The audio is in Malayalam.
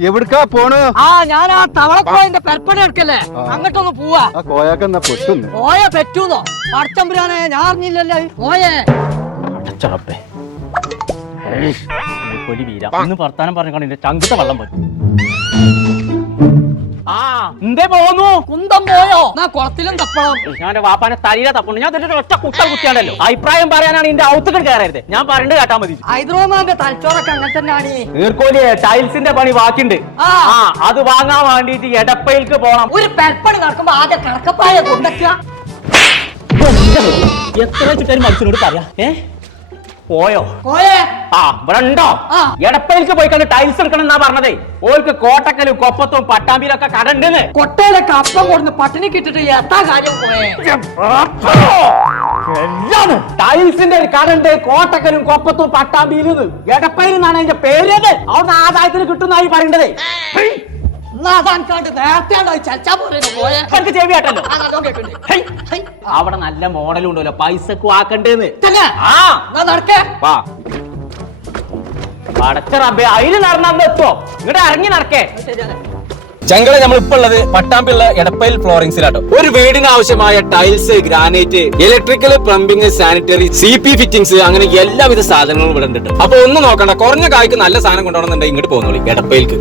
എവിടുക്കാ പോണ്? ആ ഞാൻ ആ തവളക്കോയന്റെ പെരപ്പണി എടുക്കല്ലേ. അങ്ങോട്ടൊന്ന് പോവാ. ആ കോയാക്കെന്നാ പൊട്ടുന്നു. കോയ പറ്റൂന്നോ? പടച്ചമ്പുരാനെ ഞാൻ അറിഞ്ഞില്ലല്ലോ. കോയേ. അടച്ചറപ്പേ. കൊലി വീര. ഇന്ന് വർത്താനം പറഞ്ഞു എന്റെ ചങ്കത്തെ വള്ളം വരും ആ. എന്തേ പോന്നു? കുന്തം പോയോ? എന്നാ കുളത്തിലും തപ്പണം. ഞാൻ എന്റെ വാപ്പാനെ തലയിലെ തപ്പുണ്ട്. ഞാൻ ഇതിന്റെ ഒറ്റ കുത്ത കുത്തിയാണ്ടല്ലോ അഭിപ്രായം പറയാനാണ് എന്റെ ഔത്തുകൾ കയറരുത്. ഞാൻ പറയണ്ട് കേട്ടാ മതി. ഹൈദ്രോമാന്റെ തലച്ചോറൊക്കെ അങ്ങനെ തന്നെയാണ്. നീർക്കോലിയെ ടൈൽസിന്റെ പണി ബാക്കിണ്ട് ആ. അത് വാങ്ങാൻ വേണ്ടിട്ട് എടപ്പയിൽക്ക് പോണം. ഒരു പെരപ്പണി നടക്കുമ്പോ ആദ്യം കിടക്കപ്പായ കൊണ്ടെത്തുക എത്ര വെച്ചിട്ട് മനുഷ്യനോട് പറയാ. ഏ? പോയോ? പോയേ. ആ ഇവിടെ ഉണ്ടോ. എടപ്പയിലേക്ക് പോയി കണ്ട് ടൈൽസ് എടുക്കണം എന്നാ പറഞ്ഞതേ. ഓൾക്ക് കോട്ടക്കലും കൊപ്പത്തും പട്ടാമ്പിയിലൊക്കെ കട ഉണ്ടെന്ന് കൊട്ടയിലൊക്കെ അപ്പം കൊടുന്ന് പട്ടിണി കിട്ടിട്ട് എത്താ കാര്യം പോയേ? ടൈൽസിന്റെ ഒരു കടണ്ട് കോട്ടക്കലും കൊപ്പത്തും പട്ടാമ്പിയിലും എടപ്പയിൽ നിന്നാണ് അതിന്റെ പേര് അവിടുന്ന് ആദായത്തിന് കിട്ടുന്നായി പറയേണ്ടതേ. നേരത്തെ. അവിടെ നല്ല മോഡലും ഉണ്ടല്ലോ പൈസക്ക് വാക്കണ്ടേന്ന് തന്നെ? ആ. എന്നാ നടക്കേ? വാ. പടച്ച റബ്ബേ അതിൽ നടന്നു ഇങ്ങോട്ട് ഇറങ്ങി നടക്കേ. ചങ്കള നമ്മൾ ഇപ്പൊ ഉള്ളത് പട്ടാമ്പിള്ള എടപ്പയിൽ ഫ്ലോറിംഗ്സിലാട്ടോ. ഒരു വീടിന് ആവശ്യമായ tiles granite electrical plumbing sanitary C P fittings അങ്ങനെ എല്ലാവിധ സാധനങ്ങളും ഇവിടെ ഉണ്ട്. അപ്പൊ ഒന്ന് നോക്കണ്ട കുറഞ്ഞ കായ്ക്ക് നല്ല സാധനം കൊണ്ടുപോകണമെന്നുണ്ടെങ്കിൽ ഇങ്ങോട്ട് പോകുന്നുള്ളൂ എടപ്പയിൽക്ക്.